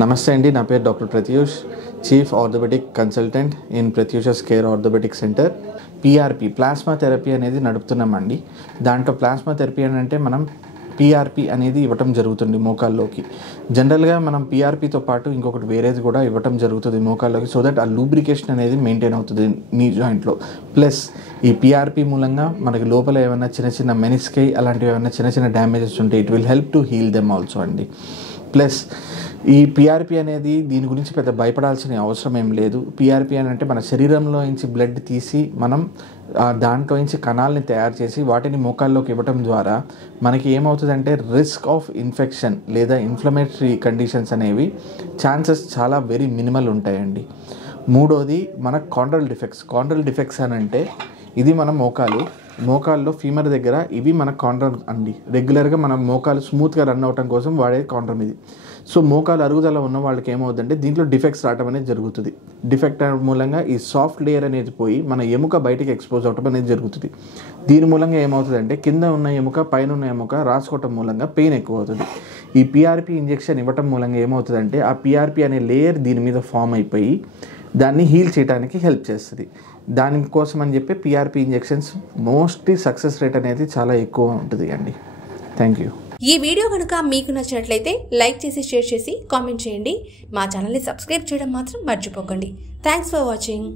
నమస్తే అండి, నా పేరు doctor Pratyush, chief orthopaedic consultant in Pratyush's care orthopaedic centre. PRP plasma therapy అనేది నడుపుతున్నామండి. దాంట్లో ప్లాస్మా థెరపీ అని అంటే మనం పీఆర్పీ అనేది ఇవ్వటం జరుగుతుంది మోకాల్లోకి. జనరల్గా మనం పీఆర్పీతో పాటు ఇంకొకటి వేరేది కూడా ఇవ్వటం జరుగుతుంది మోకాల్లోకి, సో దట్ ఆ లూబ్రికేషన్ అనేది మెయింటైన్ అవుతుంది నీ జాయింట్లో. ప్లస్ ఈ పీఆర్పీ మూలంగా మనకి లోపల ఏమైనా చిన్న చిన్న మెనిస్కై అలాంటివి ఏమైనా చిన్న చిన్న డ్యామేజెస్ ఉంటే it will help to heal them also అండి. ప్లస్ ఈ పీఆర్పీ అనేది దీని గురించి పెద్ద భయపడాల్సిన అవసరం ఏం లేదు. పీఆర్పీ అని అంటే మన శరీరంలో నుంచి బ్లడ్ తీసి మనం దాంట్లో నుంచి కణాలని తయారు చేసి వాటిని మోకాల్లోకి ఇవ్వటం ద్వారా మనకి ఏమవుతుందంటే రిస్క్ ఆఫ్ ఇన్ఫెక్షన్ లేదా ఇన్ఫ్లమేటరీ కండిషన్స్ అనేవి ఛాన్సెస్ చాలా వెరీ మినిమల్ ఉంటాయండి. మూడోది మన కాండ్రల్ డిఫెక్ట్స్ అని అంటే ఇది మన మోకాల్లో ఫీమర్ దగ్గర ఇవి మన కాండ్రల్ అండి. రెగ్యులర్గా మనం మోకాలు స్మూత్గా రన్ అవటం కోసం వాడే కాండ్రమ్ ఇది. సో మోకాలు అరుగుదల ఉన్న వాళ్ళకి ఏమవుతుందంటే దీంట్లో డిఫెక్ట్స్ రావడం అనేది జరుగుతుంది. డిఫెక్ట్ మూలంగా ఈ సాఫ్ట్ లేయర్ అనేది పోయి మన ఎముక బయటికి ఎక్స్పోజ్ అవటం అనేది జరుగుతుంది. దీని మూలంగా ఏమవుతుందంటే కింద ఉన్న ఎముక పైన ఉన్న ఎముక రాసుకోవటం మూలంగా పెయిన్ ఎక్కువ అవుతుంది. ఈ పీఆర్పీ ఇంజెక్షన్ ఇవ్వటం మూలంగా ఏమవుతుందంటే ఆ పీఆర్పీ అనే లేయర్ దీని మీద ఫామ్ అయిపోయి దాన్ని హీల్ చేయడానికి హెల్ప్ చేస్తుంది. దానికోసం అని చెప్పి PRP injections mostly success rate అనేది చాలా ఎక్కువ ఉంటుంది అండి. Thank you. ఈ వీడియో కనుక మీకు నచ్చినట్లయితే లైక్ చేసి షేర్ చేసి కామెంట్ చేయండి. మా ఛానల్ని సబ్స్క్రైబ్ చేయడం మాత్రం మర్చిపోకండి. Thanks for watching.